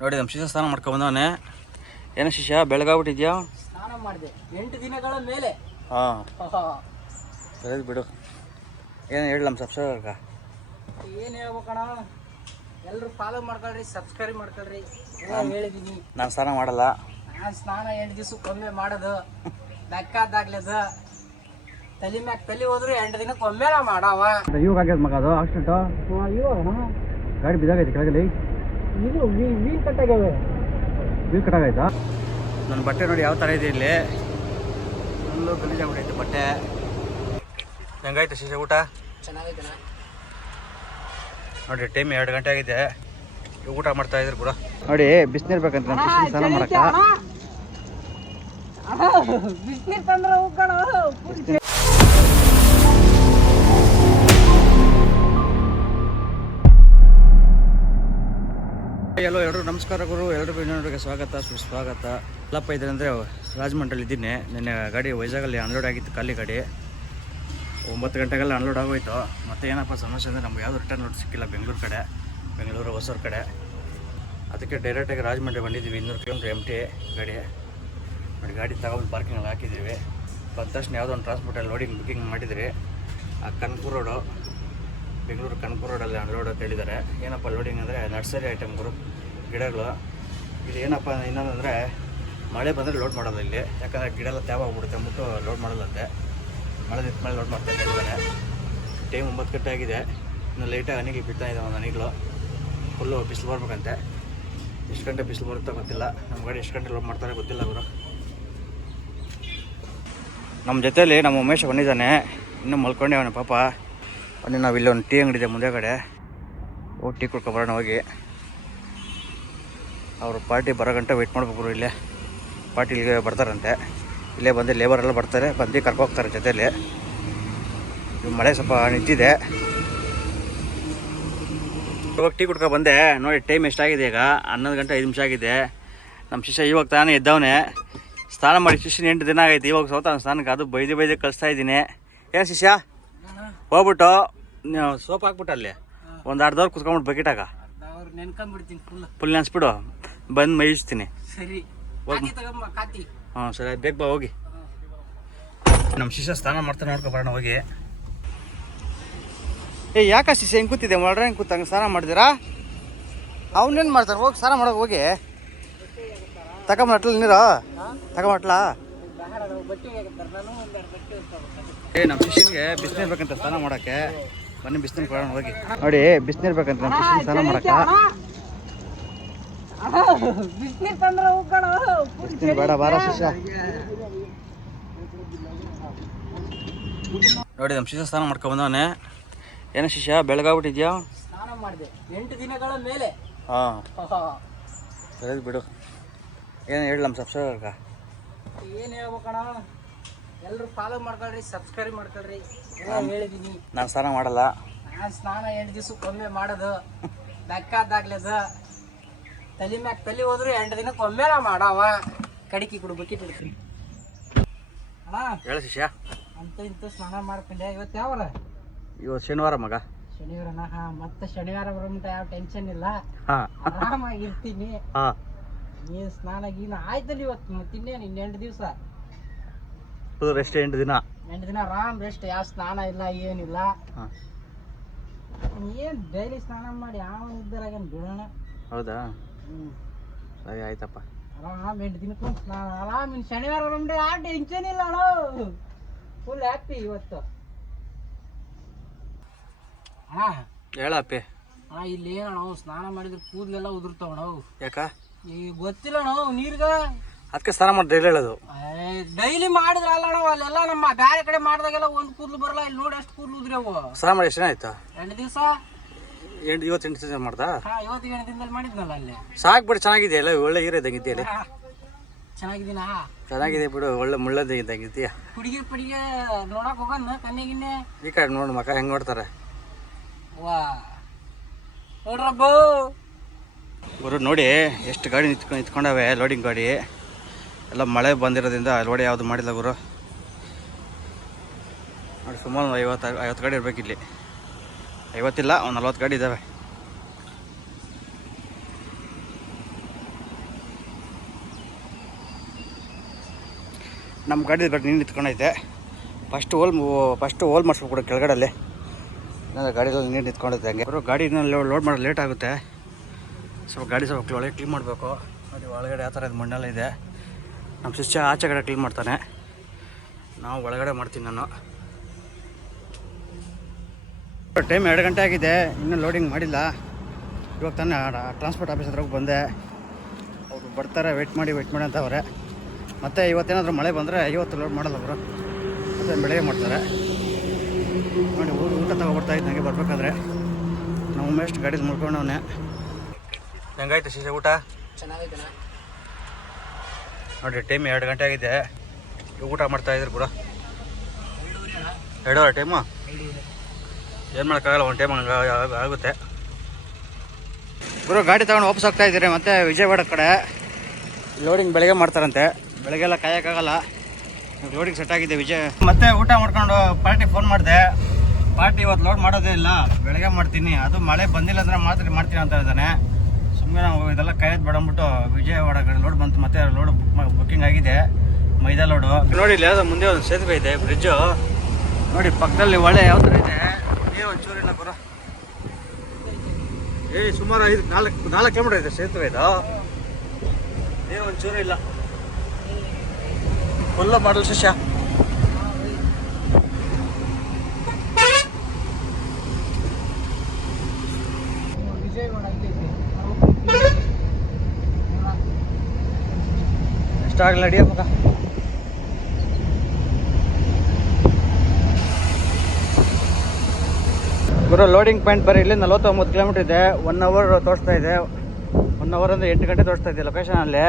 ನೋಡಿ ನಮ್ಮ ಶಿಷ್ಯ ಸ್ನಾನ ಮಾಡ್ಕೊಂಡು ಬಂದವನೇ. ಏನೋ ಶಿಷ್ಯ ಬೆಳಗಾಗ್ಬಿಟ್ಟಿದ್ಯಾ? ಸ್ನಾನ ಮಾಡಿದೆ 8 ದಿನಗಳ ಮೇಲೆ. ಹಾಂ ಸರಿ ಬಿಡು. ಏನು ಹೇಳಿ ನಮ್ಮ ಸಬ್ಸ್ಕ್ರೈಬರ್ಗ? ಏನು ಹೇಳ್ಬೇಕಣ್ಣ, ಎಲ್ಲರೂ ಫಾಲೋ ಮಾಡ್ಕೊಳ್ರಿ, ಸಬ್ಸ್ಕ್ರೈಬ್ ಮಾಡ್ಕೊಳ್ರಿ. ಹೇಳಿದ್ದೀನಿ ನಾನು ಸ್ನಾನ ಮಾಡಲ್ಲ. ನಾನು ಸ್ನಾನ 8 ದಿವಸಕ್ಕೊಮ್ಮೆ ಮಾಡೋದು. ಬೆಕ್ಕಾದಾಗ್ಲದ ತಲೆ ಮ್ಯಾಗ ತಲೆ ಹೋದ್ರು 8 ದಿನಕ್ಕೊಮ್ಮೆ ನಾ ಮಾಡವ. ಇವಾಗ ಆಗ್ಯದ ಮಗ ಅದು ಆಕ್ಸಿಡೆಂಟು. ಇವಾಗ ಗಾಡಿ ಬಿದ್ದಾಗೈತೆ ಕೆಳಗಲ್ಲಿ. ಇದು ವೀಲ್ ಕಟ್ಟಾಗ್ಯಾವೆ. ವೀಲ್ ಕಟ್ಟಾಗೈತಾ? ನನ್ನ ಬಟ್ಟೆ ನೋಡಿ ಯಾವ ಥರ ಇದೆ ಇಲ್ಲಿ. ಫುಲ್ಲು ಗಲೀಜಾಗ್ಬಿಟ್ಟೈತೆ ಬಟ್ಟೆ. ಹೆಂಗಾಯ್ತು ಶಿಷ್ಯ ಊಟ? ಚೆನ್ನಾಗೈತೆ ನೋಡಿ ಟೈಮ್ 2 ಗಂಟೆ ಆಗಿದೆ. ಊಟ ಮಾಡ್ತಾ ಇದ್ರು ಕೂಡ ನೋಡಿ. ಬಿಸಿನೀರು ಬೇಕಂತ ನಮ್ಮ ಶಿಷ್ಯ ಸ್ನಾನ ಮಾಡಕ್ಕೆ. ಬಿಸಿನೀರು ತಂದ್ರೆ ಹೋಗೋಣ. ಎಲ್ಲೋ ಎಲ್ಲರೂ ನಮಸ್ಕಾರ ಗುರು. ಎಲ್ಲರಿಗೂ ಇನ್ನೊಂದಿಗೆ ಸ್ವಾಗತ ಸುಸ್ವಾಗತ. ಎಲ್ಲಪ್ಪ ಇದೆ ಅಂದರೆ ರಾಜಮಂಡ್ರಿಲಿ ಇದ್ದೀನಿ. ನಿನ್ನೆ ಗಾಡಿ ವೈಜಾಗಲ್ಲಿ ಅನ್ಲೋಡ್ ಆಗಿತ್ತು, ಖಾಲಿ ಗಾಡಿ. 9 ಗಂಟೆಗೆಲ್ಲ ಅನ್ಲೋಡ್ ಆಗೋಯ್ತು. ಮತ್ತು ಏನಪ್ಪ ಸಮಸ್ಯೆ ಅಂದರೆ ನಮ್ಗೆ ಯಾವುದು ರಿಟರ್ನ್ ನೋಟ್ ಸಿಕ್ಕಿಲ್ಲ ಬೆಂಗಳೂರು ಹೊಸೂರು ಕಡೆ. ಅದಕ್ಕೆ ಡೈರೆಕ್ಟಾಗಿ ರಾಜಮಂಡ್ರಿ ಬಂದಿದ್ದೀವಿ. 200 ಕಿಲೋಮೀಟ್ರ್ MT ಗಾಡಿ. ನೋಡಿ ಗಾಡಿ ತಗೊಂಡು ಪಾರ್ಕಿಂಗಲ್ಲಿ ಹಾಕಿದ್ದೀವಿ. ಬಂದ ತಕ್ಷಣ ಯಾವುದೋ ಒಂದು ಟ್ರಾನ್ಸ್ಪೋರ್ಟಲ್ಲಿ ಲೋಡಿಂಗ್ ಬುಕ್ಕಿಂಗ್ ಮಾಡಿದ್ರಿ. ಆ ಕನಕಪುರ ರೋಡು, ಬೆಂಗಳೂರು ಕನಕಪುರ ರೋಡಲ್ಲಿ ಅನ್ಲೋಡ್ ಅಂತ ಹೇಳಿದ್ದಾರೆ. ಏನಪ್ಪ ಲೋಡಿಂಗ್ ಅಂದರೆ ನರ್ಸರಿ ಐಟಮ್ಗಳು, ಗಿಡಗಳು. ಇದು ಏನಪ್ಪ ಇನ್ನೊಂದಂದರೆ ಮಳೆ ಬಂದರೆ ಲೋಡ್ ಮಾಡೋದು ಇಲ್ಲಿ. ಯಾಕಂದರೆ ಗಿಡ ಎಲ್ಲ ತೇವ ಹೋಗ್ಬಿಡುತ್ತೆ ಅಂದ್ಬಿಟ್ಟು ಲೋಡ್ ಮಾಡೋದಂತೆ. ಮಳೆ ನಿಂತ ಮೇಲೆ ಲೋಡ್ ಮಾಡ್ತಾ ಇದ್ದಾರೆ. ಟೈಮ್ 9 ಗಂಟೆ ಆಗಿದೆ. ಇನ್ನು ಲೈಟಾಗಿ ಹನಿಗೆ ಬಿಡ್ತಾ ಇದೆ. ಒಂದು ಹನಿಗಳು ಫುಲ್ಲು ಬಿಸಿಲು ಬರ್ಬೇಕಂತೆ. ಎಷ್ಟು ಗಂಟೆ ಬಿಸಿಲು ಬರುತ್ತೋ ಗೊತ್ತಿಲ್ಲ. ನಮ್ಮ ಗಾಡಿ ಎಷ್ಟು ಗಂಟೆ ಲೋಡ್ ಮಾಡ್ತಾರೆ ಗೊತ್ತಿಲ್ಲ ಅವರು. ನಮ್ಮ ಜೊತೆಯಲ್ಲಿ ನಮ್ಮ ಉಮೇಶ್ ಬಂದಿದ್ದಾನೆ. ಇನ್ನೂ ಮಲ್ಕೊಂಡೆ ಅವನ ಪಾಪ. ಅವನಿಗೆ ನಾವು ಇಲ್ಲೊಂದು ಟೀ ಅಂಗಡಿ ಇದೆ ಮುಂದೆ ಕಡೆ, ಹೋಗಿ ಟೀ ಕುಡ್ಕೊಬರೋಣ ಹೋಗಿ. ಅವರು ಪಾರ್ಟಿ ಬರೋ ಗಂಟೆ ವೆಯ್ಟ್ ಮಾಡ್ಬೇಕು. ಇಲ್ಲೇ ಪಾರ್ಟಿ ಇಲ್ಲಿಗೆ ಬರ್ತಾರಂತೆ. ಇಲ್ಲೇ ಬಂದು ಲೇಬರೆಲ್ಲ ಬರ್ತಾರೆ, ಬಂದು ಕರ್ಕೋಗ್ತಾರೆ ಜೊತೆಯಲ್ಲಿ. ಮಳೆ ಸ್ವಲ್ಪ ನಿಂತಿದೆ. ಇವಾಗ ಟೀ ಕುಡ್ಕೊ ಬಂದೆ. ನೋಡಿ ಟೈಮ್ ಎಷ್ಟಾಗಿದೆ ಈಗ? 11 ಗಂಟೆ 5 ನಿಮಿಷ ಆಗಿದೆ. ನಮ್ಮ ಶಿಷ್ಯ ಇವಾಗ ತಾನೇ ಎದ್ದವನೇ. ಸ್ನಾನ ಮಾಡಿ ಶಿಷ್ಯನ 8 ದಿನ ಆಗೈತಿ. ಇವಾಗ ಸೋತಾನ ಸ್ನಾನಕ್ಕೆ. ಅದು ಬೈದು ಕಳಿಸ್ತಾ ಇದ್ದೀನಿ. ಏನು ಶಿಷ್ಯ ಹೋಗ್ಬಿಟ್ಟು ನೀವು ಸೋಪ್ ಹಾಕ್ಬಿಟ್ಟು ಅಲ್ಲಿ ಒಂದು ಅರ್ಧ ಅವರ್ ಕುತ್ಕೊಂಡ್ಬಿಟ್ಟು ಬಕೆಟಾಗ ನೆನ್ಕೊಂಡ್ಬಿಡ್ತೀನಿ. ಫುಲ್ ನೆನ್ಸ್ಬಿಡು, ಬಂದು ಮೈಸ್ತೀನಿ. ಸರಿ ಹೋಗಿ. ಹಾಂ ಸರಿ, ಬೇಗ ಬಾ ಹೋಗಿ. ನಮ್ಮ ಶಿಷ್ಯ ಸ್ನಾನ ಮಾಡ್ತಾನೆ, ನೋಡ್ಕೊಬರೋಣ ಹೋಗಿ. ಯಾಕೆ ಶಿಷ್ಯ ಹೆಂಗೆ ಕೂತಿದ್ದೆ ಮಾಡ್ರೆ? ಹೆಂಗೆ ಕೂತಂಗೆ ಸ್ನಾನ ಮಾಡಿದ್ದೀರಾ? ಅವನೇನು ಮಾಡ್ತಾನೆ? ಹೋಗಿ ಸ್ನಾನ ಮಾಡೋಕೆ ಹೋಗಿ. ತಗೊಂಬಟ್ಲ ನೀರು ತಗೊಂಬಟ್ಲ. ನಮ್ಮ ಶಿಷ್ಯನಿಗೆ ಬಿಸಿನೀರು ಬೇಕಂತ ಸ್ನಾನ ಮಾಡೋಕ್ಕೆ. ಬನ್ನಿ ಬಿಸಿನೀರು ಕೊಡೋಣ ಹೋಗಿ. ನೋಡಿ ಬಿಸಿನೀರು ಬೇಕಂತ ನಮ್ಮ ಶಿಷ್ಯನ ಸ್ನಾನ ಮಾಡೋಕ್ಕೆ. ಬಿಸಿನೀರು ಬೇಡ, ಬಾರ ಶಿಷ್ಯ. ನೋಡಿ ನಮ್ಮ ಶಿಷ್ಯ ಸ್ನಾನ ಮಾಡ್ಕೊಂಡು ಬಂದವನೇ. ಏನೋ ಶಿಷ್ಯ ಬೆಳಗಾಗ್ಬಿಟ್ಟಿದ್ಯಾ? ಸ್ನಾನ ಮಾಡಿದೆ 8 ದಿನಗಳ ಮೇಲೆ. ಹಾಂ ಸರಿ ಬಿಡು. ಏನು ಹೇಳಿ ನಮ್ಮ ಸಬ್ಸ್ಕ್ರೈಬರ್ಗ? ಏನು ಹೇಳ್ಬೇಕಣ್ಣ, ಎಲ್ಲರೂ ಫಾಲೋ ಮಾಡ್ಕೊಳ್ರಿ, ಸಬ್ಸ್ಕ್ರೈಬ್ ಮಾಡ್ಕೊಳ್ರಿ. ಹೇಳಿದ್ದೀನಿ ನಾನು ಸ್ನಾನ ಮಾಡಲ್ಲ. ನಾನು ಸ್ನಾನ 8 ದಿವಸಕ್ಕೊಮ್ಮೆ ಮಾಡೋದು. ಬೆಕ್ಕಾದಾಗ್ಲದ ತಲೆ ಮ್ಯಾಗ ತಲೆ ಹೋದ್ರು 8 ದಿನಕ್ಕೊಮ್ಮೆ ನಾ ಮಾಡವ. ಕಡಿಕೆ ಕೊಡು, ಬಕೆಟ್ ಇಡ್ತೀನಿ ಅಣ್ಣ. ಹೇಳ ಶಿಷ್ಯ. ಅಂತ ಇಂಥ ಸ್ನಾನ ಮಾಡ್ಕೊಂಡೆ. ಇವತ್ತು ಯಾವಾರ? ಇವತ್ತು ಶನಿವಾರ ಮಗ. ಶನಿವಾರನ? ಮತ್ತೆ ಶನಿವಾರ ಬರೋಮಟ ಯಾವ ಟೆನ್ಷನ್ ಇಲ್ಲ, ಹಾಂ ಆರಾಮಾಗಿರ್ತೀನಿ. ಹಾಂ ನೀನು ಸ್ನಾನ ಗೀನ ಆಯ್ತಲ್ಲ ಇವತ್ತು. ಮತ್ತೆ ಇನ್ನೇನು ಇನ್ನು 8 ದಿವಸ ರೆಸ್ಟ್. 8 ದಿನ ಆರಾಮ್ ರೆಸ್ಟ್. ಯಾವ ಸ್ನಾನ ಇಲ್ಲ, ಏನಿಲ್ಲ. ಏನು ಡೈಲಿ ಸ್ನಾನ ಮಾಡಿ ಯಾವ ಇದ್ದರಾಗೇನು ಬಿಡೋಣ. ಹೌದಾ? ಸರಿ ಆಯ್ತಪ್ಪ. ಆರಾಮ್ 8 ದಿನಕ್ಕೊಂದು ಸ್ನಾನ ಆರಾಮ್. ಇನ್ನು ಶನಿವಾರ ಬರೋಮಟ ಯಾವ ಟೆನ್ಷನ್ ಇಲ್ಲ ಅಣ್ಣ. ಫುಲ್ ಹ್ಯಾಪಿ ಇವತ್ತು. ಅಣ್ಣ ಹೇಳಪ್ಪಿ. ಅಣ್ಣ ಇಲ್ಲಿ ಏನಣ್ಣ ಸ್ನಾನ ಮಾಡಿದ್ರೆ ಕೂದಲೆಲ್ಲ ಉದುರ್ತಾವಣ. ಯಾಕ? ಈಗ ಗೊತ್ತಿಲ್ಲ ಅಣ್ಣ ನೀರ್ಗ. ಅದಕ್ಕೆ ಸ್ನಾನ ಮಾಡಿ ಡೈಲಿ ಹೇಳೋದು. ಡೈಲಿ ಮಾಡಿದ್ರೆ ಅಲ್ಲ ಅಣ್ಣ, ಅಲ್ಲೆಲ್ಲ ನಮ್ಮ ಬೇರೆ ಕಡೆ ಮಾಡಿದಾಗೆಲ್ಲ ಒಂದು ಕೂದಲು ಬರಲ್ಲ. ಇಲ್ಲಿ ನೋಡಿ ಎಷ್ಟು ಕೂದಲು ಉದ್ರವು. ಸ್ನಾನ ಮಾಡಿ ಎಷ್ಟು ದಿನ ಆಯ್ತಾ? 8 ದಿವಸ. ಇವತ್ತು 8 ದಿವಸ ಮಾಡ್ದಾ? ಇವತ್ತು 8 ದಿನದಲ್ಲಿ ಮಾಡಿದ್ನಲ್ಲ ಅಲ್ಲಿ. ಸಾಕು ಬಿಡು, ಚೆನ್ನಾಗಿದೆಯಲ್ಲ, ಒಳ್ಳೆ ಹೀರೋ ಇದ್ದಂಗಿದೆಯಲ್ಲ. ಚೆನ್ನಾಗಿದ್ದೀನ? ಚೆನ್ನಾಗಿದೆ ಬಿಡು, ಒಳ್ಳೆ ಮುಳ್ಳದ ಇದ್ದಂಗಿದೆಯಾ. ಹುಡುಗಿ ಪಡಿಗೆ ನೋಡಕ್ ಹೋಗಣ ಕಣ್ಣಿಗಿನ್ನೆ. ಈ ಕಡೆ ನೋಡು ಮಕ್ಕ ಹೆಂಗೆ ನೋಡ್ತಾರೆ. ವಾ ನೋಡ್ರಬ್ಬ ಗುರು ನೋಡಿ ಎಷ್ಟು ಗಾಡಿ ನಿಂತ್ಕೊಂಡವೆ. ಲೋಡಿಂಗ್ ಗಾಡಿ ಎಲ್ಲ ಮಳೆ ಬಂದಿರೋದ್ರಿಂದ ಲೋಡ್ ಯಾವುದು ಮಾಡಿಲ್ಲ ಗುರು. ನೋಡಿ ಸುಮಾರು 50 ಗಾಡಿ ಇರಬೇಕಿಲ್ಲಿ. 50 ಇಲ್ಲ, ಒಂದು 40 ಗಾಡಿ ಇದ್ದಾವೆ. ನಮ್ಮ ಗಾಡಿ ಗಾಡಿ ನೀರು ನಿಂತ್ಕೊಂಡೈತೆ. ಫಸ್ಟ್ ಹೋಲ್ ಮಾಡಿಸ್ಬೇಕು ಕೂಡ ಕೆಳಗಡೆಲ್ಲಿ, ಗಾಡಿಯಲ್ಲಿ ನೀರು ನಿಂತ್ಕೊಂಡೈತೆ. ಹಂಗೆ ಅವರು ಗಾಡಿನ ಲೋಡ್ ಮಾಡೋದು ಲೇಟ್ ಆಗುತ್ತೆ. ಸ್ವಲ್ಪ ಗಾಡಿ ಸ್ವಲ್ಪ ಒಳಗೆ ಕ್ಲೀನ್ ಮಾಡಬೇಕು. ನೋಡಿ ಒಳಗಡೆ ಯಾವ ಥರ ಇದು ಮಣ್ಣೆಲ್ಲ ಇದೆ. ನಮ್ಮ ಸಿಸ್ಟರ್ ಆಚೆ ಕಡೆ ಕ್ಲೀನ್ ಮಾಡ್ತಾನೆ, ನಾವು ಒಳಗಡೆ ಮಾಡ್ತೀನಿ ನಾನು. ಟೈಮ್ 2 ಗಂಟೆ ಆಗಿದೆ, ಇನ್ನೂ ಲೋಡಿಂಗ್ ಮಾಡಿಲ್ಲ. ಇವಾಗ ತಾನೇ ಟ್ರಾನ್ಸ್ಪೋರ್ಟ್ ಆಫೀಸ್ ಹತ್ರ ಬಂದೆ. ಅವರು ಬರ್ತಾರೆ, ವೆಯ್ಟ್ ಮಾಡಿ ಅಂತ ಅವರೇ. ಮತ್ತು ಇವತ್ತೇನಾದರೂ ಮಳೆ ಬಂದರೆ ಇವತ್ತು ಲೋಡ್ ಮಾಡಲ್ಲ ಅವರು, ಮತ್ತು ಬೆಳಗ್ಗೆ ಮಾಡ್ತಾರೆ. ನೋಡಿ ಊಟ ತಗೊಬರ್ತಾಯಿತ್ತು ನನಗೆ ಬರಬೇಕಾದ್ರೆ. ನಾವು ಉಮೇಶ್ ಗಾಡೀಲಿ ಮುಳ್ಕೊಂಡವನೇ. ಹೆಂಗಾಯ್ತು ಶಿಶೆ ಊಟ? ಚೆನ್ನಾಗೈತೆ ನೋಡಿ. ಟೈಮ್ 2 ಗಂಟೆ ಆಗಿದೆ, ಊಟ ಮಾಡ್ತಾಯಿದ್ರು ಕೂಡ. 2 ಟೈಮು ಏನು ಮಾಡೋಕ್ಕಾಗಲ್ಲ, ಒಂದು ಟೈಮ್ ಹಂಗೆ ಆಗುತ್ತೆ. ಗುರು ಗಾಡಿ ತೊಗೊಂಡು ವಾಪಸ್ ಹೋಗ್ತಾ ಇದ್ದೀರಿ ಮತ್ತು ವಿಜಯವಾಡ ಕಡೆ. ಲೋಡಿಂಗ್ ಬೆಳಗ್ಗೆ ಮಾಡ್ತಾರಂತೆ, ಬೆಳಗ್ಗೆಲ್ಲ ಕಾಯೋಕ್ಕಾಗಲ್ಲ. ಲೋಡಿಂಗ್ ಸೆಟ್ ಆಗಿದೆ ವಿಜಯ್. ಮತ್ತೆ ಊಟ ಮಾಡ್ಕೊಂಡು ಪಾರ್ಟಿ ಫೋನ್ ಮಾಡಿದೆ. ಪಾರ್ಟಿ ಇವತ್ತು ಲೋಡ್ ಮಾಡೋದೇ ಇಲ್ಲ, ಬೆಳಗ್ಗೆ ಮಾಡ್ತೀನಿ, ಅದು ಮಳೆ ಬಂದಿಲ್ಲ ಅಂದರೆ ಮಾತ್ರ ಮಾಡ್ತೀನಿ ಅಂತ ಇದ್ದಾನೆ. ಸುಮ್ಮನೆ ನಾವು ಇದೆಲ್ಲ ಕಾಯೋದು ಬೇಡಂಬಿಟ್ಟು ವಿಜಯವಾಡ ಕಡೆ ಲೋಡ್ ಬಂತು. ಮತ್ತೆ ಲೋಡ್ ಬುಕ್ಕಿಂಗ್ ಆಗಿದೆ, ಮೈದಾ ಲೋಡು. ನೋಡಿ ಇಲ್ಲಿ ಯಾವುದೋ ಮುಂದೆ ಒಂದು ಸೇತುವೆ ಇದೆ, ಬ್ರಿಡ್ಜು. ನೋಡಿ ಪಕ್ಕದಲ್ಲಿ ಹೊಳೆ ಯಾವ ಥರ ಇದೆ, ನೀರು ಒಂಚೂರು ಇಲ್ಲ ಬರೋ. ಸುಮಾರು 4 ಕಿಲೋಮೀಟರ್ ಇದೆ ಸೇತುವೆ ಇದು, ನೀರು ಒಂಚೂರು ಇಲ್ಲ. ಫುಲ್ಲು ಮಾಡಲ್ ಶಿಷ್ಯ. ಎಷ್ಟಾಗಲ್ಲ ಅಡಿಯಪ್ಪ. ಗುರು ಲೋಡಿಂಗ್ ಪಾಯಿಂಟ್ ಬರೀ ಇಲ್ಲಿ 49 ಕಿಲೋಮೀಟರ್ ಇದೆ. 1 ಅವರ್ ತೋರಿಸ್ತಾ ಇದೆ. 1 ಅವರ್ ಅಂದರೆ 8 ಗಂಟೆ ತೋರಿಸ್ತಾ ಇದೆ ಲೊಕೇಶನಲ್ಲಿ.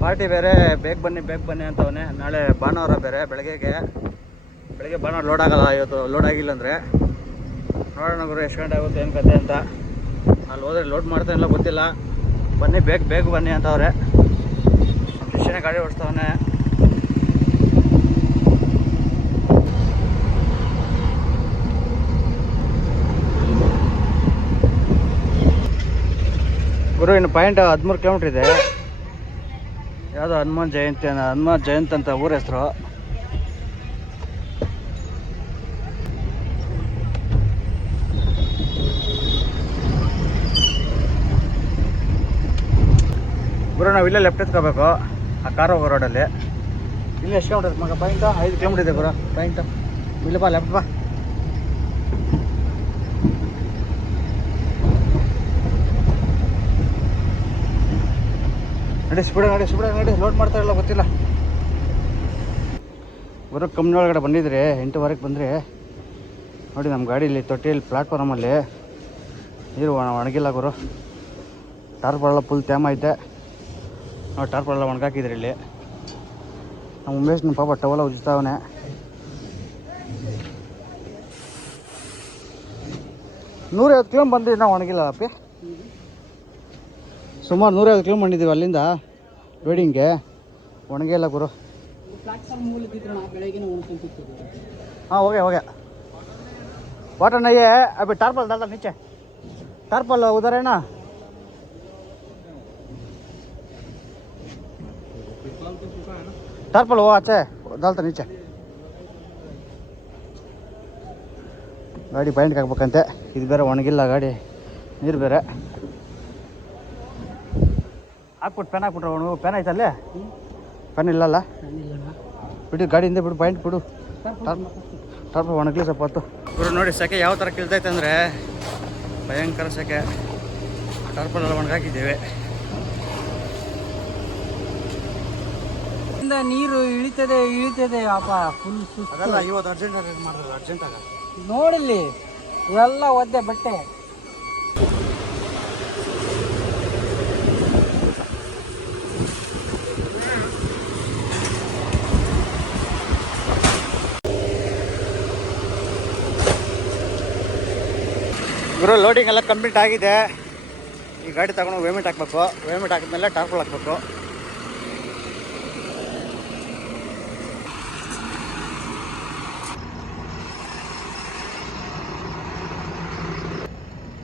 ಪಾರ್ಟಿ ಬೇರೆ ಬೇಗ ಬನ್ನಿ ಅಂತವನೇ. ನಾಳೆ ಭಾನುವಾರ ಬೇರೆ, ಬೆಳಗ್ಗೆ ಭಾನುವಾರ ಲೋಡ್ ಆಗಲ್ಲ. ಇವತ್ತು ಲೋಡ್ ಆಗಿಲ್ಲ ಅಂದರೆ ನೋಡೋಣ ಗುರು ಎಷ್ಟು ಗಂಟೆ ಆಗುತ್ತೆ ಏನು ಕತೆ ಅಂತ. ಅಲ್ಲಿ ಹೋದ್ರೆ ಲೋಡ್ ಮಾಡ್ತಾನಿಲ್ಲ ಗೊತ್ತಿಲ್ಲ. ಬನ್ನಿ ಬೇಗ ಬನ್ನಿ ಅಂತವ್ರೆ. ಶಿಷ್ಯನೇ ಗಾಡಿ ಓಡಿಸ್ತವನೇ. ಗುರು ಇನ್ನು ಪಾಯಿಂಟ್ 13 ಕಿಲೋಮೀಟ್ರ್ ಇದೆ. ಯಾವುದೋ ಹನುಮಾನ್ ಜಯಂತ್ ಅಂತ ಊರ ಹೆಸರು. ಗುರು ನಾವು ಇಲ್ಲೇ ಲೆಫ್ಟ್ ಎತ್ಕೋಬೇಕು, ಆ ಕಾರ್ ಹೋಗೋ ರೋಡಲ್ಲಿ. ಇಲ್ಲಿ ಎಷ್ಟು ಕಿಲೋಮೀಟರ್ ಮಗ ಪಾಯಿಂಟು? 5 ಕಿಲೋಮೀಟರ್ ಇದೆ ಗುರು ಪಾಯಿಂಟು. ಇಲ್ಲಪ್ಪ ಲೆಫ್ಟ್ ಬಾ. ನಡಿ ಲೋಡ್ ಮಾಡ್ತಾ ಇಲ್ಲ ಗೊತ್ತಿಲ್ಲ. ಗುರು ಕಂಪ್ನಿ ಒಳಗಡೆ ಬಂದಿದ್ರಿ 8:15 ಬಂದ್ರಿ. ನೋಡಿ ನಮ್ಮ ಗಾಡೀಲಿ ತೊಟ್ಟಿಯಲ್ಲಿ ಪ್ಲಾಟ್ಫಾರ್ಮಲ್ಲಿ ನೀರು ಒಣಗಿಲ್ಲ ಗುರು. ಟಾರ್ಪಳೆಲ್ಲ ಫುಲ್ ತ್ಯಾಮ ಐತೆ. ನಾವು ಟಾರ್ಪಳೆಲ್ಲ ಒಣಗಾಕಿದ್ರಿ ಇಲ್ಲಿ. ನಮ್ಮ ಉಮೇಶ್ ನಿಮ್ಮ ಪಾಪ ಟವಲ್ಲ ಉಜ್ತಾವನೆ. $150 ಕಿಲೋ ಬಂದ್ರಿ, ನಾವು ಒಣಗಿಲ್ಲ ಅಪ್ಪಿ. ಸುಮಾರು 150 ಕಿಲೋ ಬಂದಿದ್ದೀವಿ ಅಲ್ಲಿಂದ ವೇಡಿಂಗ್ಗೆ, ಒಣಗಿಲ್ಲ ಗುರು. हाँ हो गया वाटर नहीं है अभी. टारपल डालता नीचे, टारपल उधर है ना. टारपल वो अच्छा है, डालता नीचे. ಗಾಡಿ ಪಾಯಿಂಟ್ಗೆ ಹಾಕ್ಬೇಕಂತೆ. ಇದು ಬೇರೆ ಒಣಗಿಲ್ಲ ಗಾಡಿ, ನೀರು ಬೇರೆ. ಹಾಕ್ಬಿಟ್ಟು ಪೆನ್ ಹಾಕ್ಬಿಟ್ರೆ ಅವನು ಪೆನ್ ಐತಲ್ಲೇ. ಪೆನ್ ಇಲ್ಲಲ್ಲ, ಬಿಡು ಗಾಡಿ ಹಿಂದೆ ಬಿಡು, ಪಾಯಿಂಟ್ ಬಿಡು. ಟಾರ್ಪಲ್ ಒಣಗಲಿ ಸ್ವಲ್ಪ ಹೊತ್ತು. ಇವರು ನೋಡಿ ಸೆಕೆ ಯಾವ ಥರ ಕಿಳ್ತೈತೆ ಅಂದರೆ ಭಯಂಕರ ಸೆಕೆ. ಟಾರ್ಪಲ್ ಎಲ್ಲ ಒಣಗಾಕಿದ್ದೇವೆ. ನೀರು ಇಳಿತದೆ ಅಪ್ಪ, ಫುಲ್ ಅದಲ್ಲ ಇವತ್ತು ಅರ್ಜೆಂಟ್ ಮಾಡಿದ್ರೆ ಅರ್ಜೆಂಟಾಗ ನೋಡಿಲ್ಲಿ ಎಲ್ಲ ಒದ್ದೆ ಬಟ್ಟೆ. ಗುರು ಲೋಡಿಂಗ್ ಎಲ್ಲ ಕಂಪ್ಲೀಟ್ ಆಗಿದೆ. ಈ ಗಾಡಿ ತಗೊಂಡು ವೇಮೆಂಟ್ ಹಾಕ್ಬೇಕು. ವೇಮೆಂಟ್ ಹಾಕಿದ್ಮೇಲೆ ಟಾರ್ಪಲ್ ಹಾಕ್ಬೇಕು.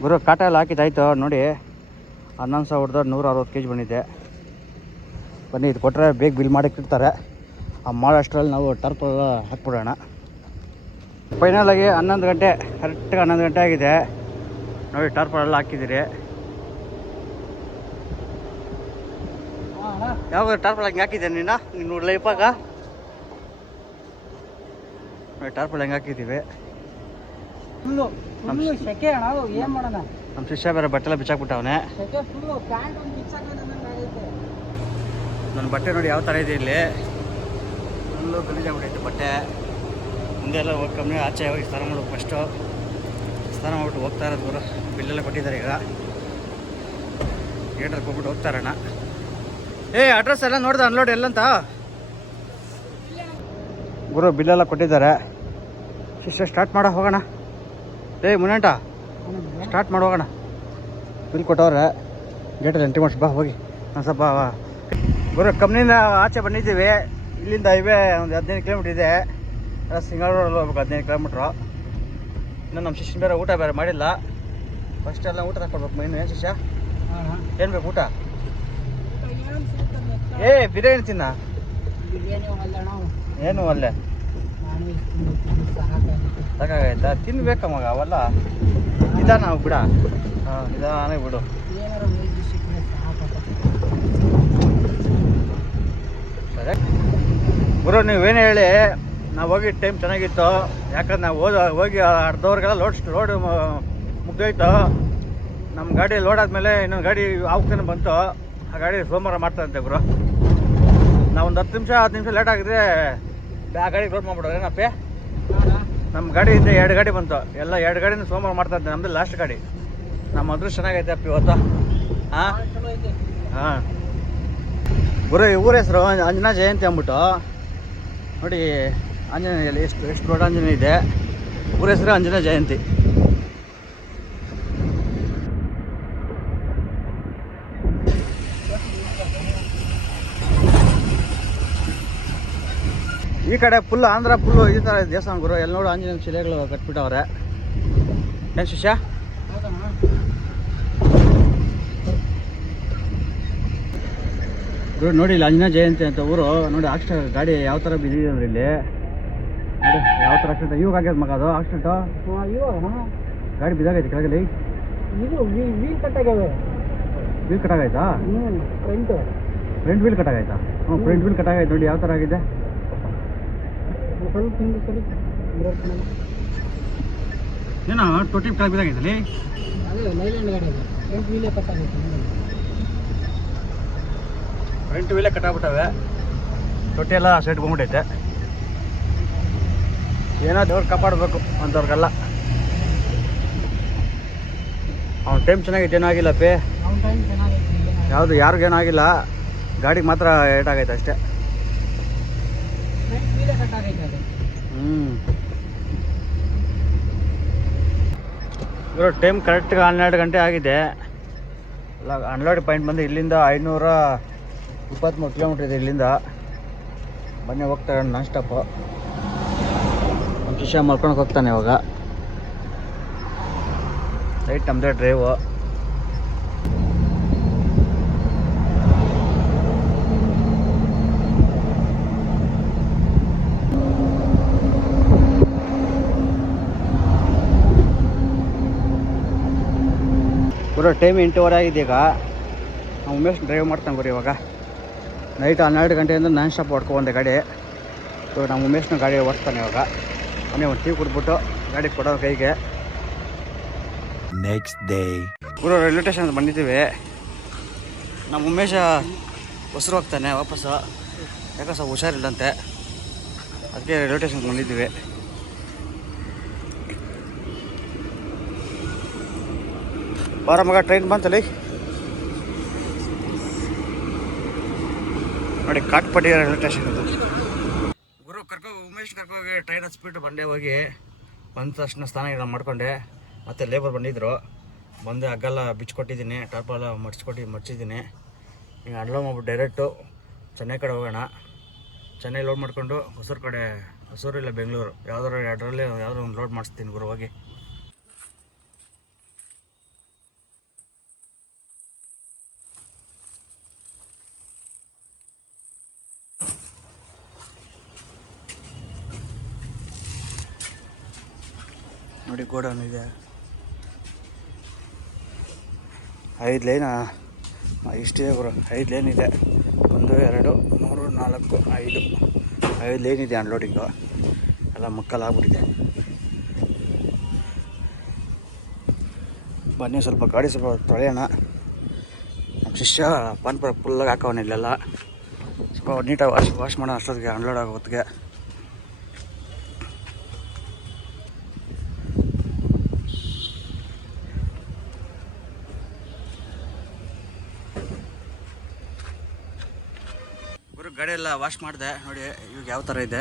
ಗುರು ಕಾಟ ಎಲ್ಲ ಹಾಕಿದ್ದಾಯ್ತು ನೋಡಿ. 11,160 kg ಬಂದಿದೆ. ಬನ್ನಿ ಇದು ಕೊಟ್ಟರೆ ಬೇಗ ಬಿಲ್ ಮಾಡಿ ಇಡ್ತಾರೆ. ಆ ಮಾಡೋಷ್ಟರಲ್ಲಿ ನಾವು ಟರ್ಪ್ ಹಾಕ್ಬಿಡೋಣ. ಫೈನಲಾಗಿ 11 ಗಂಟೆ, ಕರೆಕ್ಟಾಗಿ 11 ಗಂಟೆ ಆಗಿದೆ ನೋಡಿ. ಟರ್ಪಲೆಲ್ಲ ಹಾಕಿದ್ದೀರಿ. ಯಾವಾಗ ಟಾರ್ಪಲ್ ಹೆಂಗೆ ಹಾಕಿದ್ದೆ ನೀನು ಲೈಫಾಗ ನೋಡಿ. ಟಾರ್ಪಲ್ ಹೆಂಗೆ ಹಾಕಿದ್ದೀವಿ. ಸೆಕೆ ಅಣ್ಣ, ಏನು ಮಾಡೋಣ. ನಮ್ಮ ಶಿಷ್ಯ ಬೇರೆ ಬಟ್ಟೆಲ್ಲ ಬಿಚ್ಚಾಕ್ಬಿಟ್ಟವನೆ. ನನ್ನ ಬಟ್ಟೆ ನೋಡಿ ಯಾವ ಥರ ಇದೆ. ಇಲ್ಲಿ ಫುಲ್ಲು ಗಲೀಜಾಗ್ಬಿಟ್ಟೈತೆ ಬಟ್ಟೆ. ಮುಂದೆ ಎಲ್ಲ ಹೋಗಿ ಕಮ್ಮಿ ಆಚೆ ಹೋಗಿ ಸ್ನಾನ ಮಾಡ್ಬೇಕು. ಫಸ್ಟು ಸ್ನಾನ ಮಾಡ್ಬಿಟ್ಟು ಹೋಗ್ತಾ ಇರೋದು ಗುರು. ಬಿಲ್ಲೆಲ್ಲ ಕೊಟ್ಟಿದ್ದಾರೆ ಈಗ. ಥಿಯೇಟ್ರಿಗೆ ಹೋಗ್ಬಿಟ್ಟು ಹೋಗ್ತಾರಣ್ಣ. ಅಡ್ರೆಸ್ ಎಲ್ಲ ನೋಡ್ದೆ ಅನ್ಲೋಡ್ ಎಲ್ಲಂತ ಗುರು. ಬಿಲ್ಲೆಲ್ಲ ಕೊಟ್ಟಿದ್ದಾರೆ. ಶಿಷ್ಯ ಸ್ಟಾರ್ಟ್ ಮಾಡೋ ಹೋಗೋಣ. ಮುನೇಂಟ ಸ್ಟಾರ್ಟ್ ಮಾಡಿ ಹೋಗೋಣ. ಬಿಲ್ ಕೊಟ್ಟವ್ರೆ ಗೇಟಲ್ಲಿ ಎಂಟ್ರಿ ಮಾಡಿಸಿ. ಬಾ ಹೋಗಿ. ನಾನು ಸ್ವಲ್ಪ ಗುರು ಕಂಪ್ನಿಯಿಂದ ಆಚೆ ಬಂದಿದ್ದೀವಿ. ಇಲ್ಲಿಂದ ಹೈವೇ ಒಂದು 15 ಕಿಲೋಮೀಟ್ರ್ ಇದೆ. ಎಲ್ಲ ಸಿಂಗಲ್ ರೋಡಲ್ಲಿ ಹೋಗ್ಬೇಕು 15 ಕಿಲೋಮೀಟ್ರು. ಇನ್ನು ನಮ್ಮ ಶಿಷ್ಯನ ಬೇರೆ ಊಟ ಬೇರೆ ಮಾಡಿಲ್ಲ. ಫಸ್ಟ್ ಎಲ್ಲ ಊಟ ತಗೊಳ್ಬೇಕು. ಮೈನು ಏನು ಶಿಷ್ಯ ಏನು ಬೇಕು ಊಟ? ಬಿರಿಯಾನಿ ತಿನ್ನ. ಏನು ಅಲ್ಲೇ ಸಾಕಾಗೈತಾ? ತಿನ್ಬೇಕ ಮಗ ಅವೆಲ್ಲ. ನಿಧಾನ ಬಿಡ. ಹಾಂ ನಿಧಾನ ಬಿಡು. ಸರಿ ಗುರು, ನೀವೇನು ಹೇಳಿ. ನಾವು ಹೋಗಿ ಟೈಮ್ ಚೆನ್ನಾಗಿತ್ತು. ಯಾಕಂದ್ರೆ ನಾವು ಹೋಗಿ ಅರ್ಧವ್ರಿಗೆಲ್ಲ ಲೋಡ್ ಮುಗ್ದೋಯ್ತು. ನಮ್ಮ ಗಾಡಿ ಲೋಡ್ ಆದಮೇಲೆ ಇನ್ನೊಂದು ಗಾಡಿ ಆವ್ತಾನೆ ಬಂತು. ಆ ಗಾಡಿ ಸೋಮವಾರ ಮಾಡ್ತಾರಂತೆ ಗುರು. ನಾವು ಒಂದು 10 ನಿಮಿಷ ಲೇಟ್ ಆಗಿದ್ರೆ ಆ ಗಾಡಿ ಲೋಡ್ ಮಾಡ್ಬಿಡೋದು. ಏನಪ್ಪೆ ನಮ್ಮ ಗಾಡಿಯಿಂದ 2 ಗಾಡಿ ಬಂತು. ಎಲ್ಲ 2 ಗಾಡಿನ ಸೋಮವಾರ ಮಾಡ್ತಾರಂತೆ. ನಮ್ಮದು ಲಾಸ್ಟ್ ಗಾಡಿ. ನಮ್ಮ ಅದೃಷ್ಟ ಚೆನ್ನಾಗೈತೆ ಅಪ್ಪ ಇವತ್ತು. ಹಾಂ ಹಾಂ ಗುರು, ಊರ ಹೆಸರು ಅಂಜನಾ ಜಯಂತಿ ಅಂದ್ಬಿಟ್ಟು ನೋಡಿ. ಆಂಜನೇಯಲ್ಲಿ ಎಷ್ಟು ದೊಡ್ಡ ಆಂಜನೇಯ ಇದೆ. ಊರ ಹೆಸರು ಅಂಜನಾ ಜಯಂತಿ. ಈ ಕಡೆ ಫುಲ್ ಆಂಧ್ರ ಫುಲ್ಲು ಈ ಥರ ದೇವಸ್ಥಾನ ಗುರು. ಎಲ್ಲ ನೋಡು ಆಂಜನೇಯ ಶಿಲೆಗಳು ಕಟ್ಬಿಟ್ಟವ್ರೆ. ಏನು ಶಿಷ್ಯ? ಗುರು ನೋಡಿ, ಇಲ್ಲಿ ಆಂಜನೇಯ ಜಯಂತಿ ಅಂತ ಊರು ನೋಡಿ. ಆಕ್ಸಿಡೆಂಟ್ ಗಾಡಿ ಯಾವ ಥರ ಬಿದ್ದಿದೆ ಅಂದ್ರೆ ಇಲ್ಲಿ ನೋಡಿ. ಯಾವ ಥರ ಆಕ್ಸಿಡೆಂಟ್ ಇವಾಗ ಆಗ್ಯದ ಮಗ. ಅದು ಆಕ್ಸಿಡೆಂಟು ಗಾಡಿ ಬಿದ್ದಾಗೈತೆ ಕೆಳಗಲ್ಲಿ. ವೀಲ್ ಕಟ್ಟಾಗೈತಾ? ಫ್ರಂಟ್ ವೀಲ್ ಕಟ್ಟಾಗೈತಾ? ಹ್ಞೂ ಫ್ರಂಟ್ ವೀಲ್ ಕಟ್ಟಾಗೈತೆ ನೋಡಿ. ಯಾವ ಥರ ಆಗಿದೆ. ಏನೋ ಟೊಟ್ಟಿ ಕೆಳಗೆ ಬಿದ್ದಾಗೈತಲ್ಲಿ. ಫ್ರಂಟ್ ವೀಲೇ ಕಟ್ಟಾಗ್ಬಿಟ್ಟವೆ. ತೊಟ್ಟಿ ಎಲ್ಲ ಸೈಡ್ ಬಂದ್ಬಿಟ್ಟೈತೆ. ಏನೋ ದೇವ್ರು ಕಾಪಾಡಬೇಕು ಅಂಥವ್ರಿಗೆಲ್ಲ. ಅವ್ನ ಟೈಮ್ ಚೆನ್ನಾಗೈತೆ. ಏನೂ ಆಗಿಲ್ಲ ಪೇ. ಯಾವುದು ಯಾರಿಗೇನಾಗಿಲ್ಲ. ಗಾಡಿಗೆ ಮಾತ್ರ ಏಟಾಗೈತೆ ಅಷ್ಟೇ. ಇವರು ಟೈಮ್ ಕರೆಕ್ಟ್ಗೆ 12 ಗಂಟೆ ಆಗಿದೆ. ಅನ್ಲೋಡ್ ಪಾಯಿಂಟ್ ಬಂದು ಇಲ್ಲಿಂದ 523 ಕಿಲೋಮೀಟ್ರ್ ಇದೆ ಇಲ್ಲಿಂದ. ಬನ್ನಿ ಹೋಗ್ತಾರೆ ನಾನ್ ಸ್ಟಾಪು. ನಮ್ಮ ಶಿಷ್ಯ ಮಲ್ಕೊಂಡು ಹೋಗ್ತಾನೆ ಇವಾಗ. ರೈಟ್ ನಮ್ಮದೇ ಡ್ರೈವು. ಗುರು ಟೈಮ್ 8:15 ಆಗಿದೆ ಈಗ. ನಾವು ಉಮೇಶ್ ಡ್ರೈವ್ ಮಾಡ್ತಾನೆ ಗುರು ಇವಾಗ. ನೈಟ್ 12 ಗಂಟೆಯಿಂದ ನಾನ್ ಸ್ಟಾಪ್ ಹೊಡ್ಕೊಬಂದೆ ಗಾಡಿ. ಸೊ ನಮ್ಮ ಉಮೇಶ್ನ ಗಾಡಿ ಓಡಿಸ್ತಾನೆ ಇವಾಗ. ಮೊನ್ನೆ ಒಂದು ಟೀ ಕುಡ್ಬಿಟ್ಟು ಗಾಡಿ ಕೊಡೋ ಕೈಗೆ. ನೆಕ್ಸ್ಟ್ ಡೇ ಗುರು ರೈಲ್ವೆ ಸ್ಟೇಷನ್ ಬಂದಿದ್ದೀವಿ. ನಮ್ಮ ಉಮೇಶ ಹೊಸರು ಹೋಗ್ತಾನೆ ವಾಪಸ್ಸು. ಯಾಕೋ ಸ್ವಲ್ಪ ಹುಷಾರಿಲ್ಲಂತೆ. ಅದಕ್ಕೆ ರೈಲ್ವೆ ಸ್ಟೇಷನ್ಗೆ ಬಂದಿದ್ದೀವಿ. ಬಾರ ಮಗ, ಟ್ರೈನ್ ಬಂತಲ್ಲಿ ನೋಡಿ. ಕಾಟ್ಪಟ್ಟಿ ರೈಲ್ವೆ ಸ್ಟೇಷನ್ ಇದು ಗುರು. ಉಮೇಶ್ ಕರ್ಕೋಗಿ ಟ್ರೈನ್ ಹಚ್ಬಿಟ್ಟು ಬಂದೆ. ಹೋಗಿ ಬಂದ ತಕ್ಷಣ ಸ್ನಾನ ಮಾಡ್ಕೊಂಡೆ. ಮತ್ತು ಲೇಬರ್ ಬಂದಿದ್ದರು. ಬಂದು ಹಗ್ಗೆಲ್ಲ ಬಿಚ್ಕೊಟ್ಟಿದ್ದೀನಿ. ಟಾರ್ಪೆಲ್ಲ ಮಡ್ಚಿದ್ದೀನಿ. ಈಗ ಅನ್ಲೋಡ್ ಮಾಡ್ಬಿಟ್ಟು ಡೈರೆಕ್ಟು ಚೆನ್ನೈ ಕಡೆ ಹೋಗೋಣ. ಚೆನ್ನೈ ಲೋಡ್ ಮಾಡಿಕೊಂಡು ಹೊಸೂರು ಇಲ್ಲ ಬೆಂಗಳೂರು ಯಾವ್ದಾರು 2ರಲ್ಲಿ ಯಾವ್ದಾರು ಒಂದು ಲೋಡ್ ಮಾಡಿಸ್ತೀನಿ ಗುರು ಹೋಗಿ. ನೋಡಿ ಗೋಡೌನ್ ಇದೆ. 5 ಲೈನ್ ಇಷ್ಟಿದೆ ಗುರು. 5 ಲೈನ್ ಇದೆ. 1 2 3 4 5 ಲೈನ್ ಇದೆ ಅನ್ಲೋಡಿಂಗು. ಎಲ್ಲ ಮುಕ್ಕಲಾಗ್ಬಿಟ್ಟಿದೆ. ಬನ್ನಿ ಸ್ವಲ್ಪ ಗಾಡಿ ಸ್ವಲ್ಪ ತೊಳೆಯೋಣ. ನಮ್ಮ ಶಿಷ್ಯ ಪಾನ್ಪುರ ಫುಲ್ಲಾಗಿ ಹಾಕೋಣ ಇಲ್ಲೆಲ್ಲ. ಸ್ವಲ್ಪ ನೀಟಾಗಿ ವಾಶ್ ಮಾಡೋಣ ಅಷ್ಟೊತ್ತಿಗೆ ಅನ್ಲೋಡ್ ಆಗೋ ಹೊತ್ತಿಗೆ. ಗುರು ಗಾಡಿ ಎಲ್ಲ ವಾಶ್ ಮಾಡಿದೆ ನೋಡಿ ಇವಾಗ ಯಾವ ಥರ ಇದೆ.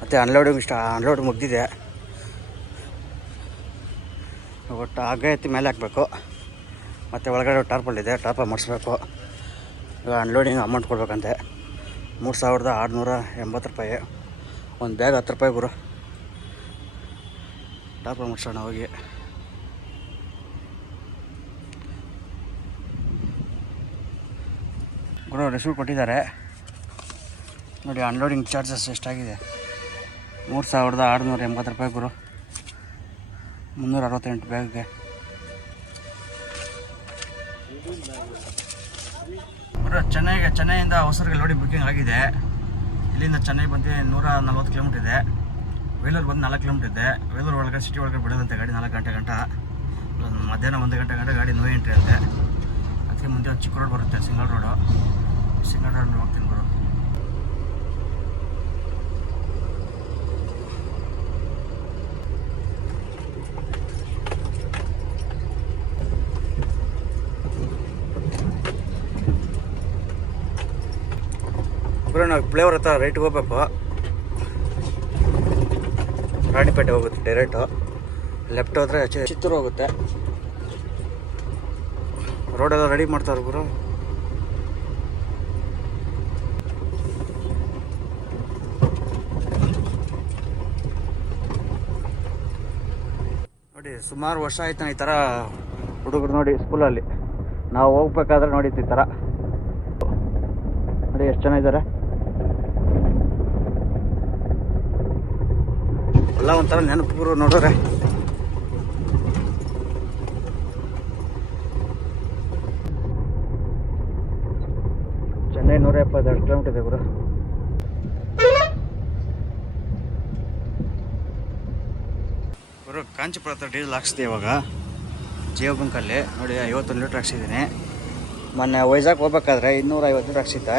ಮತ್ತು ಅನ್ಲೋಡ್ ಮುಗ್ದಿದೆ. ಒಟ್ಟು ಹಗ್ಗ ಎತ್ತಿ ಮೇಲೆ ಹಾಕಬೇಕು. ಮತ್ತು ಒಳಗಡೆ ಟಾರ್ಪಲ್ ಇದೆ, ಟಾರ್ಪಲ್ ಮಾಡಿಸ್ಬೇಕು. ಇವಾಗ ಅನ್ಲೋಡಿಂಗ್ ಅಮೌಂಟ್ ಕೊಡ್ಬೇಕಂತೆ 3680 ರೂಪಾಯಿ. ಒಂದು ಬ್ಯಾಗ್ 10 ರೂಪಾಯಿ ಗುರು. ಟಾರ್ಪಲ್ ಮಾಡಿಸೋಣ ಹೋಗಿ. ಗುರು ರಿಸೀವ್ ಕೊಟ್ಟಿದ್ದಾರೆ ನೋಡಿ. ಅನ್ಲೋಡಿಂಗ್ ಚಾರ್ಜಸ್ ಎಷ್ಟಾಗಿದೆ? 3680 ರೂಪಾಯಿ ಗುರು. 368 ಬ್ಯಾಗ್ಗೆ. ಗುರು ಚೆನ್ನೈಯಿಂದ ಹೊಸರಿಗೆ ಲೋಡಿ ಬುಕ್ಕಿಂಗ್ ಆಗಿದೆ. ಇಲ್ಲಿಂದ ಚೆನ್ನೈ ಬಂದು 140 ಕಿಲೋಮೀಟ್ರ್ ಇದೆ. ವೇಲೂರು ಬಂದು 4 ಕಿಲೋಮೀಟ್ರ್ ಇದೆ. ವೇಲೂರು ಒಳಗೆ ಸಿಟಿ ಒಳಗೆ ಬಿಡೋದಂತೆ ಗಾಡಿ 4 ಗಂಟೆ ಮಧ್ಯಾಹ್ನ 1 ಗಂಟೆ ಗಾಡಿ ನೋ ಎಂಟ್ರಿ ಅಂತೆ. ಅದಕ್ಕೆ ಮುಂದೆ ಒಂದು ಚಿಕ್ಕ ರೋಡ್ ಬರುತ್ತೆ, ಸಿಂಗಲ್ ರೋಡ್ ಹೋಗ್ತೀನಿ ಗುರು. ಗುರು ನಾವು ಫ್ಲೇವರ್ ಹತ್ರ ರೈಟ್ಗೆ ಹೋಗ್ಬೇಕು. ರಾಣಿಪೇಟೆ ಹೋಗುತ್ತೆ ಡೈರೆಕ್ಟು. ಲೆಫ್ಟ್ ಹೋದರೆ ಚಿತ್ತೂರು ಹೋಗುತ್ತೆ. ರೋಡೆಲ್ಲ ರೆಡಿ ಮಾಡ್ತಾರೆ ಗುರು. ನೋಡಿ ಸುಮಾರು ವರ್ಷ ಆಯ್ತಾನೆ ಈ ಥರ ಹುಡುಗರು ನೋಡಿ ಸ್ಕೂಲಲ್ಲಿ ನಾವು ಹೋಗ್ಬೇಕಾದ್ರೆ ನೋಡಿದ್ದು ಈ ಥರ ನೋಡಿ ಎಷ್ಟು ಜನ ಇದ್ದಾರೆ. ಎಲ್ಲ ಒಂಥರ ನೆನಪುಗಳು ನೋಡೋರೆ. ಚೆನ್ನೈ 172 ಕಿಲೋಮೀಟರ್ ಇದೆ ಗುರು. ಗುರು ಕಾಂಚಿಪುರ ಹತ್ರ ಡೀಸೆಲ್ ಹಾಕ್ಸಿದೆ ಇವಾಗ ಜಿಯೋ ಬಂಕಲ್ಲಿ ನೋಡಿ. 51 ಲೀಟ್ರ್ ಹಾಕ್ಸಿದ್ದೀನಿ. ಮೊನ್ನೆ ವೈಜಾಗ್ ಹೋಗ್ಬೇಕಾದ್ರೆ 250 ಲೀಟ್ರ್ ಹಾಕ್ಸಿದ್ದೆ.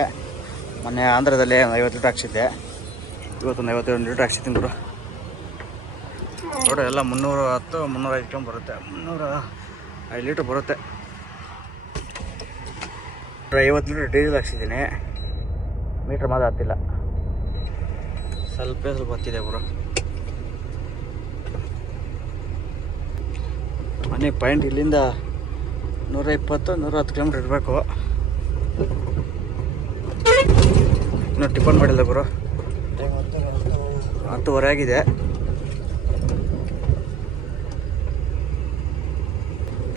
ಮೊನ್ನೆ ಆಂಧ್ರದಲ್ಲಿ 50 ಲೀಟ್ರ್ ಹಾಕ್ಸಿದ್ದೆ. ಇವತ್ತೊಂದು 51 ಲೀಟ್ರ್ ಹಾಕ್ಸಿದ್ದೀನಿ ಗುರು. ನೋಡಿ ಎಲ್ಲ 310 305 ಕಿಲೋಮೀಟರ್ ಬರುತ್ತೆ. 305 ಲೀಟ್ರ್ ಬರುತ್ತೆ. 50 ಲೀಟ್ರ್ ಡೀಸೆಲ್ ಹಾಕ್ಸಿದ್ದೀನಿ. ಮೀಟ್ರ್ ಮಾತ್ರ ಹತ್ತಿಲ್ಲ, ಸ್ವಲ್ಪ ಹತ್ತಿದೆ ಗುರು. ಮನೆ ಪಾಯಿಂಟ್ ಇಲ್ಲಿಂದ 120-110 ಕಿಲೋಮೀಟ್ರ್ ಇರಬೇಕು. ಇನ್ನೂ ಟಿಫನ್ ಮಾಡಿಲ್ಲ ಗುರು. 10:30 ಆಗಿದೆ.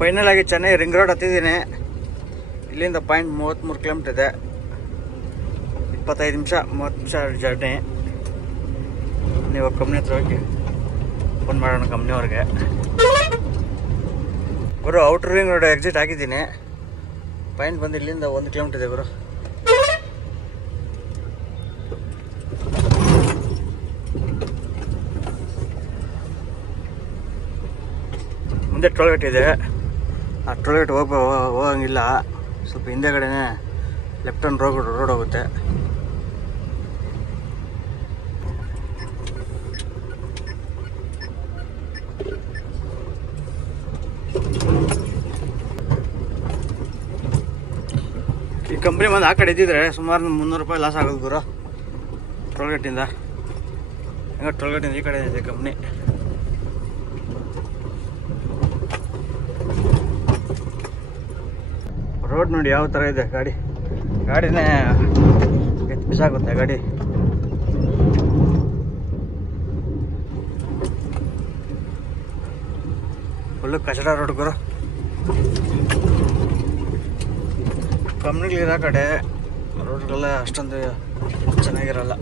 ಫೈನಲ್ ಆಗಿ ಚೆನ್ನೈ ರಿಂಗ್ ರೋಡ್ ಹತ್ತಿದ್ದೀನಿ. ಇಲ್ಲಿಂದ ಪಾಯಿಂಟ್ 33 ಕಿಲೋಮೀಟ್ರ್ ಇದೆ. 25 ನಿಮಿಷ 30 ನಿಮಿಷ ಜರ್ನಿ. ನೀವು ಕಂಪ್ನಿ ಹತ್ರ ಹೋಗಿ ಫೋನ್ ಮಾಡೋಣ ಕಂಪ್ನಿಯವ್ರಿಗೆ. ಗುರು ಔಟರ್ ರಿಂಗ್ ರೋಡ್ ಎಕ್ಸಿಟ್ ಆಗಿದ್ದೀನಿ. ಪಾಯಿಂಟ್ ಬಂದು ಇಲ್ಲಿಂದ 1 ಕಿಲೋಮೀಟ್ರ್ ಇದೆ ಗುರು. ಮುಂದೆ ಟೋಲ್ಗೇಟ್ ಇದೆ. ಆ ಟೋಲ್ಗೇಟ್ ಹೋಗಂಗಿಲ್ಲ. ಸ್ವಲ್ಪ ಹಿಂದೆಗಡೆನೇ ಲೆಫ್ಟ್ ಹ್ಯಾಂಡ್ ರೋಡ್ ಹೋಗುತ್ತೆ. ಈ ಕಂಪ್ನಿ ಬಂದು ಆ ಕಡೆ ಇದ್ದಿದ್ರೆ ಸುಮಾರು 300 ರೂಪಾಯಿ ಲಾಸ್ ಆಗೋದು ಗುರು. ಟೋಲ್ಗೇಟಿಂದ ಹೆಂಗ ಟೋಲ್ಗೇಟಿಂದ ಈ ಕಡೆ ಇದೆ ಕಂಪ್ನಿ. ರೋಡ್ ನೋಡಿ ಯಾವ ಥರ ಇದೆ. ಗಾಡಿನೇ ಬಿಸಾಗುತ್ತೆ ಗಾಡಿ. ಫುಲ್ಲು ಕಚಡ ರೋಡ್ ಗುರು. ಕಂಪ್ನಿಗಳಿರೋ ಕಡೆ ರೋಡ್ಗಳೆಲ್ಲ ಅಷ್ಟೊಂದು ಚೆನ್ನಾಗಿರಲ್ಲ.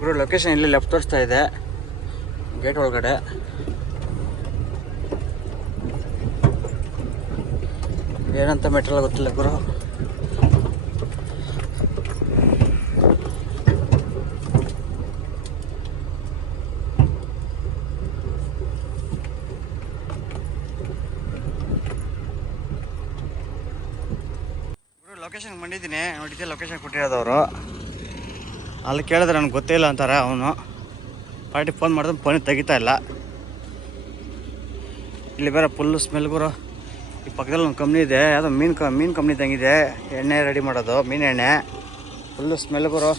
ಗುರು ಲೊಕೇಶನ್ ಇಲ್ಲಿ ಲೆಫ್ಟ್ ತೋರಿಸ್ತಾ ಇದೆ ಗೇಟ್ ಒಳಗಡೆ. ಏನಂತ ಮೆಟ್ರಲ್ ಗೊತ್ತಿಲ್ಲ ಗುರು. ಲೊಕೇಶನ್ ಬಂದಿದ್ದೀನಿ ನೋಡಿದ್ದೆ, ಲೊಕೇಶನ್ ಕೊಟ್ಟಿರೋದವರು. ಅಲ್ಲಿ ಕೇಳಿದ್ರೆ ನನಗೆ ಗೊತ್ತೇ ಇಲ್ಲ ಅಂತಾರೆ. ಅವನು ಪಾರ್ಟಿ ಫೋನ್ ಮಾಡಿದ್ರೆ ಫೋನ್ ತೆಗಿತಾ ಇಲ್ಲ. ಇಲ್ಲಿ ಬೇರೆ ಫುಲ್ಲು ಸ್ಮೆಲ್ ಗುರು. ಈ ಪಕ್ಕದಲ್ಲಿ ಒಂದು ಕಂಪ್ನಿ ಇದೆ, ಯಾವುದೋ ಮೀನು ಕಂಪ್ನಿ ತಂಗಿದೆ, ಎಣ್ಣೆ ರೆಡಿ ಮಾಡೋದು, ಮೀನು ಎಣ್ಣೆ. ಫುಲ್ಲು ಸ್ಮೆಲ್ ಗುರು.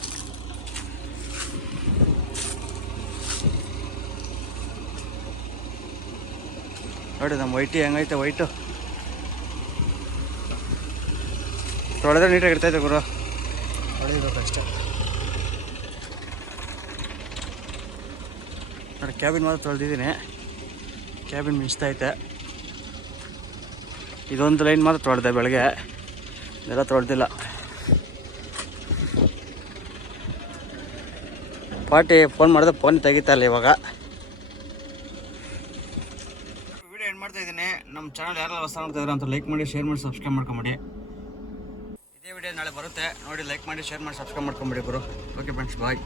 ನೋಡಿ ನಮ್ಮ ವೈಟಿ ಹೆಂಗೈತೆ. ವೈಟು ತೊಳೆದ್ರೆ ನೀಟಾಗಿ ಇರ್ತೈತೆ ಗುರು, ತೊಳಿಬೇಕಷ್ಟೆ. ನೋಡಿ ಕ್ಯಾಬಿನ್ ಮಾತ್ರ ತೊಳೆದಿದ್ದೀನಿ, ಕ್ಯಾಬಿನ್ ಮಿಂಚ್ತೈತೆ. ಇದೊಂದು ಲೈನ್ ಮಾತ್ರ ತೊಳೆದೆ ಬೆಳಗ್ಗೆ, ಇದೆಲ್ಲ ತೊಳೆದಿಲ್ಲ. ಪಾರ್ಟಿ ಫೋನ್ ಮಾಡಿದ್ರೆ ಫೋನ್ ತೆಗಿತಾ ಇಲ್ಲ ಇವಾಗ. ವಿಡಿಯೋ ಎಂಡ್ ಮಾಡ್ತಾ ಇದ್ದೀನಿ. ನಮ್ಮ ಚಾನಲ್ ಯಾರೆಲ್ಲ ಹೊಸ ನೋಡ್ತಾ ಅಂತ ಲೈಕ್ ಮಾಡಿ, ಶೇರ್ ಮಾಡಿ, ಸಬ್ಸ್ಕ್ರೈಬ್ ಮಾಡ್ಕೊಂಬಿಡಿ. ಇದೇ ವಿಡಿಯೋ ನಾಳೆ ಬರುತ್ತೆ ನೋಡಿ. ಲೈಕ್ ಮಾಡಿ, ಶೇರ್ ಮಾಡಿ, ಸಬ್ಸ್ಕ್ರೈಬ್ ಮಾಡ್ಕೊಂಬಿಡಿ ಗುರು. ಓಕೆ ಫ್ರೆಂಡ್ಸ್, ಬಾಯ್.